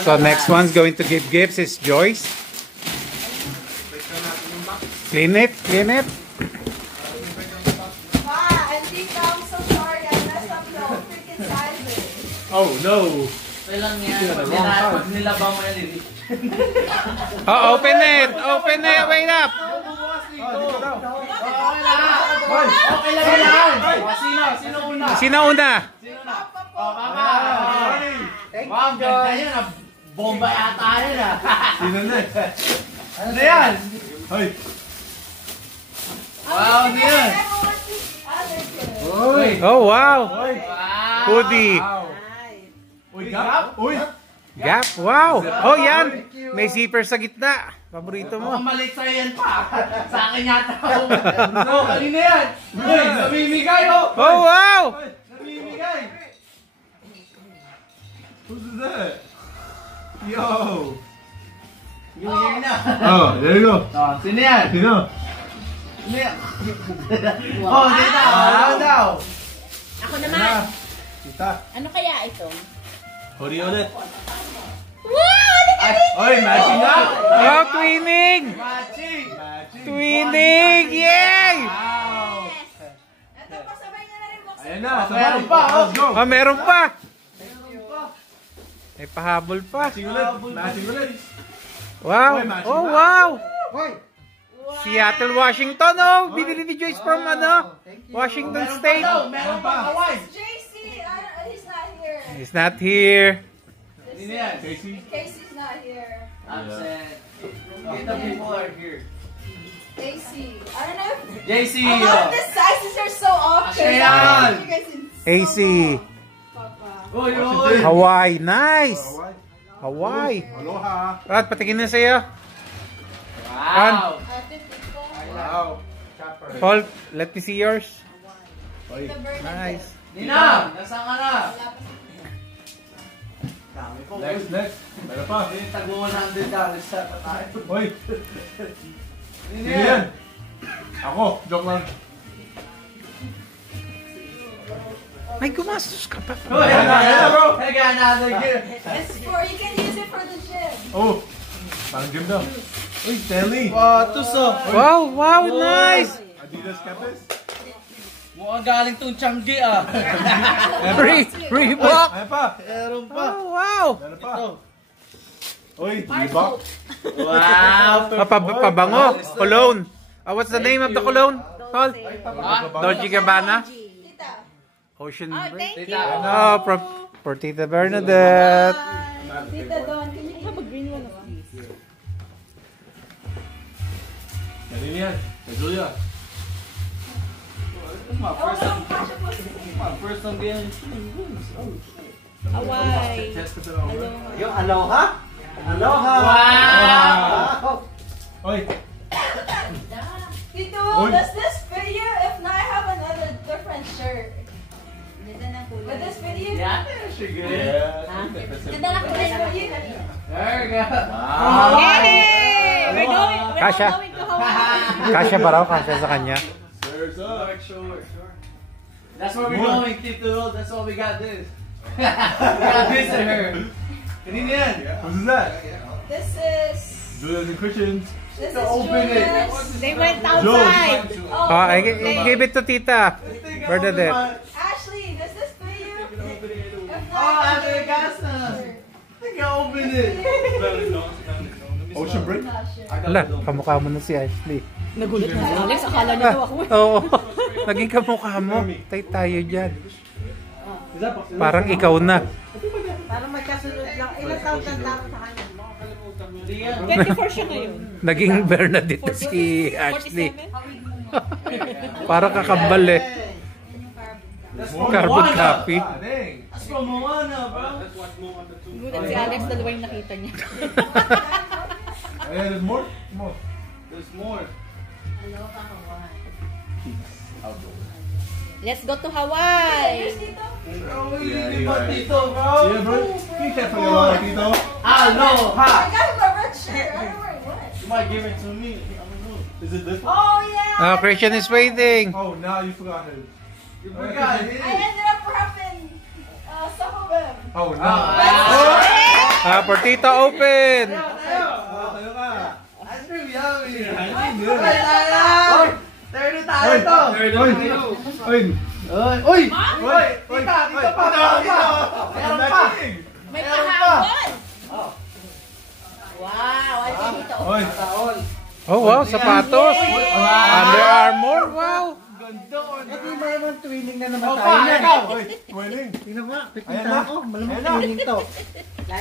So next one's going to give gifts is Joyce. Clean it, clean it. I'm so sorry. I messed up the whole freaking size of it. Oh no! Kailan yan? Pag nilabang mo yan, Oh, open it! Open it! Wait up! Okay lang yan! Sino una? Sino una? Papa! Wow, ganda yan. Bomba yata yan ah. Sino na? Ano yan? Hoy! Wow, ano yan? Hoy! Oh, wow! Hoy! Hoodie! Uy, Gap! Uy! Gap! Wow! Oh, yan! May zipper sa gitna. Paborito mo. Mukhang maliit sa'yo yan pa. Sa akin yata. Oh, kanina yan. Uy, namimigay oh. Oh, wow! Namimigay. Who's that? Yo! Yung na. Oh, there you go. Oh, sino yan? Sino? Sino yan? Oh, dito. Ano daw? Ako naman. Kita. Ano kaya ito? Hoodie ulit. Wow! Oy, matching na! Oh, twinning! Matching. Twinning! Yay! Wow! Ito, pasabay niya na rin box. Ayan na, Meron pa, oh. Let's go! Oh, meron pa! May pahabol pa. Matching ulit. Matching ulit. Wow! Oh, wow! Hoy! Seattle, Washington. Oh, binili ni Joyce from Washington State. Meron pa, Hawaii. JC, he's not here. He's not here. Sino yan? Casey? Casey's not here. Absent. Dito people are here. JC. I don't know if... JC. A lot of the sizes are so off. Asya yan. You guys can AC. Papa. Uy, uy. Hawaii. Nice. Hawaii. Aloha! Rod, patingin na sa'yo. Wow. Wow! Paul, let me see yours. Hoy! Nice. Nina, nasaan ka na? Next, next! Meron pa! Tagbo $100 sa tayo. Hoy! Sino Sino yan? yan? Ako! Joke lang! May gumastos ka pa. Uy, Ayan na, bro. I got another gift. It's for, you can use it for the gym. Oh! Parang gym daw! Uy, Stanley! Wow, tuso. Wow, wow, nice. Adidas Capes? Mukhang galing tong Changi ah. Reebok. Ayan pa! Meron pa. Oh, wow. Meron pa! Uy, Reebok! Wow. Pabango. Cologne. What's the name of the cologne? Paul? Dolce Gabbana? Tita. Ocean Oh, Breeze. thank you. Oh, for Tita Bernadette. Tita Don, can you Have a green one of these. Kanina yan? Kay Julia! My first time being Hawaii. Test ko sa lang. Yung aloha? Aloha! Wow! Hoy! Tito, Uy. does this video? If not, I have another different shirt. But this video? Yeah, she's good. Ganda na kulay mo yun. There you go. Yay! We're all Kasha. going to Hawaii. Kasya ba raw? Kasya sa kanya? There's up! Sure. That's where we're going, Tito. That's why we got this. We got this in her. Kanina yan. Who's that? This is... Julia's and Christians. This is Open it. Julia's. They went outside. Oh, I give it to Tita Bernadette. Ashley, does this video? If not, Oh, after the gas na. I think I opened it. Ocean Break? Not sure. Wala, kamukha mo na si Ashley. Nagulat na si Alex. Akala niya daw ako. Oo. Naging kamukha mo. Tayo dyan. Parang ikaw na. Parang magkasunod lang. Ilang taon tanda ko sa kanya? 24 siya ngayon. Naging Bernadette na si Ashley. 47? Parang kakambal eh. That's from Carbon Moana. copy. Dang! That's from Moana, bro. Gulat si Alex. Dalawa yung nakita niya. Ayan, there's more? More. There's more. Let's go to Hawaii. Bro, we need to Tito, bro. Yeah, bro. Be careful, yung Tito. Aloha. I got him a red shirt. I don't know where it went. You might give it to me. I don't know. Is it this one? Oh, yeah. Christian is waiting. Oh, now you forgot his. You forgot it. I ended up having some of them. Oh, no. Ah. For Tita open. Tayo ka. Ice cream, yummy. Hindi. Oy, 30 tayo to. Oy. Oy! Tita, dito pa. Meron pa. May Meron kahapon! Wow! Ano dito? Oy. Oh wow, sapatos. Under Armour, wow. Hindi mo naman twinning na naman Oh, tayo pa, yan. ikaw. Oy. Winning. Tingnan mo, Ayan pikita na. ako. Malamang twinning to.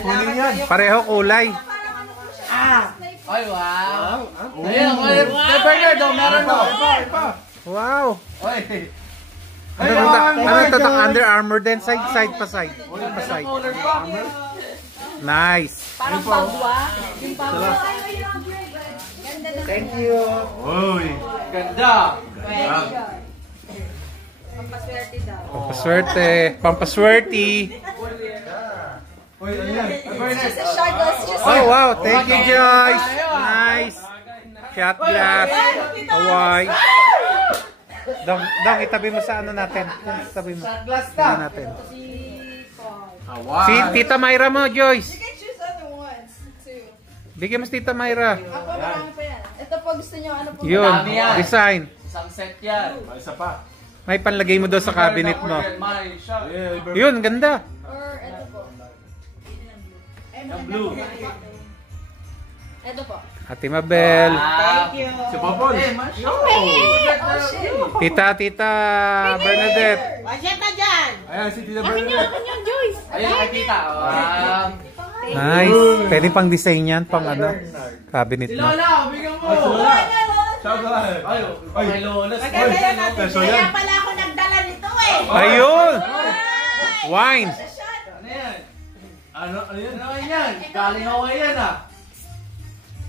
Winning yan. Pareho kulay. Parang ano po siya? Ah! Ay, wow. Wow. Ayun, kay Bernardo, meron no. Ipa. Wow. Oy. Ano to? Under Armour din. Side pa side. Pa side. Color pa. Nice. Parang pagwa. Yung pagwa. Ay, yung great. Ganda na. Thank you. Oy. Ganda. Pampaswerte daw. Pampaswerte. Pampaswerte. Oy, ano yan? Just a shot glass. Just Oh wow. Thank you, Joyce. Nice. Shot glass. Hawaii. Dong, itabi mo sa ano natin. Itabi mo. Sunglass Itabi ka. natin. Wow. Si Tita Myra mo, Joyce. You can choose other ones too. Bigyan mo si Tita Myra. Ako, marami pa yan. Ito po gusto nyo, ano po? Yun. Dami yan. Design. Isang set yan. Isa pa. May panlagay mo daw sa cabinet mo. My shot. Yeah, Yun, ganda. Or ito po. Yung blue. Ito po. Ate Mabel. Thank you. Si Popol. Eh, my shot. Oh, shit. Tita Bernadette. Wasyat na dyan. Ayan, si Tita Bernadette. Ayun, kay tita. Nice. Pwede pang design yan, pang ano, cabinet Si mo. Lola, bigyan mo. Shout out. Ay, kay Lola. Magkakaya natin. Peso Kaya yan. pala ako nagdala nito eh. Ayun! Wine. Ano yan? Ano yan? Ano yan? Galing Hawaii yan ah.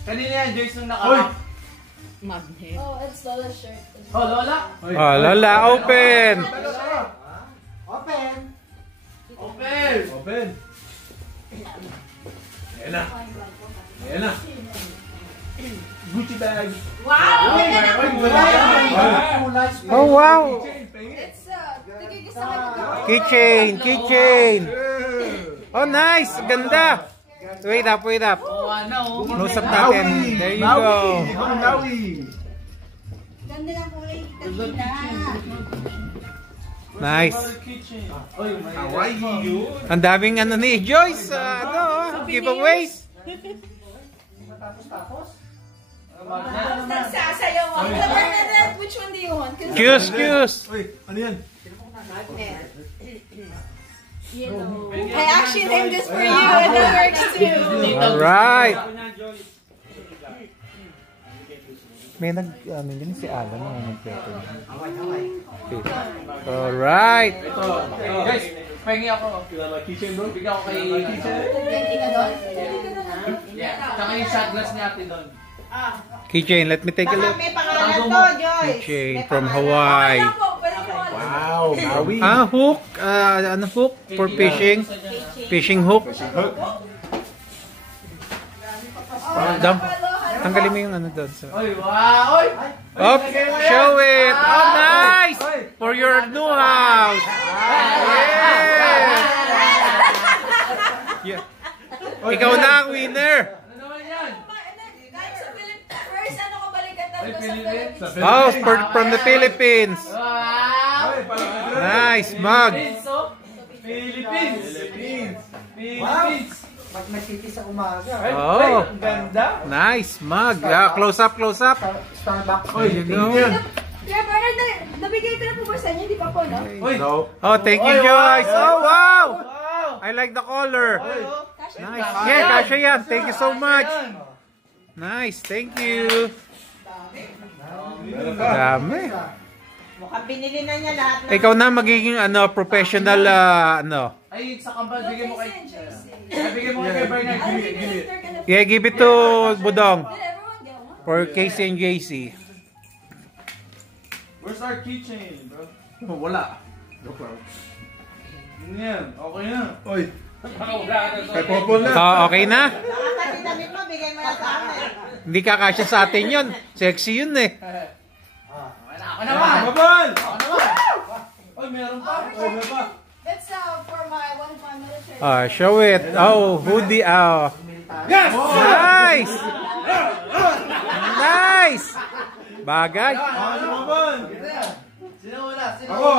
Kanina yan, Joyce nung Oy. nakarap. Magnet. Oh, it's Lola's shirt. Oh, Lola. Oh, Lola, open. Open. Open. Open. Ayan na. Ayan na. Gucci bag. Wow! Oh, wow. It's tigil sa akin. Keychain. Oh, nice. Ganda. Wait up. Oh, ano? Close up natin. There you go. Nawi. Ganda ng kulay kanina. Nice. Oy, may Hawaii. Ang daming ano ni Joyce. Giveaways. Nagsasayaw ako. Bernadette, which one do you want? Excuse. Uy, ano yan? I actually named this for you and it works too. Alright. May ano yun si Alan na nagpeto. Alright. Guys, pahingi ako. Keychain bro? Bigyan ko kay keychain. Ganti ka doon. Yeah. Tsaka yung shot glass natin doon. Keychain, let me take a Baka look. may pangalan to, Joyce. Keychain May from pangalan. Hawaii. Ano po? Pwede mo Wow, Nawi. Hook. Ano hook for fishing? Fishing hook. Dam. Tanggalin mo yung ano doon. Oy, wow! Oy! Up, show it. Oh, nice. For your new house. Yeah. Ikaw na ang winner. Ano naman yan? Kahit sa First, ano ko balikatan ko sa Philippines? Philippines? House from the Philippines. Wow! Nice mug. Philippines! Philippines! Pag nagtiti sa umaga. Oh, Ang ganda! nice mug. Close up. Starbucks. There you go. Kuya Bernard, nabigay ko na po ba sa inyo? Di ba po, no? Oy! Oh, thank you, Joyce. Oh, wow. Wow! I like the color. Kasha. Nice. Yeah, kasha yan. Thank you so much. Nice. Thank you. Dami. Mukhang binili na niya lahat ng... Ikaw na magiging professional ano. Ay, sa kambal, bigyan mo kay... Ay, bigyan mo kay Bernard. I'll give you a sticker na- Yeah, give it to Budong Did everyone get one? for Casey and JC. Where's our keychain, bro? Oh, wala. Ano yan? Okay na. Oy. Kay Popol na. So, okay na? Baka kasi damit mo, bigay mo na sa amin. Hindi kakasya sa atin yun. Sexy yun eh. Ako naman! Popol! Ako naman! Oy, meron pa! Oy, may pa. That's for one of my military Show it. Oh, hoodie. Oh. Yes! Nice! Nice! Bagay. Sino muna? Sino Ako!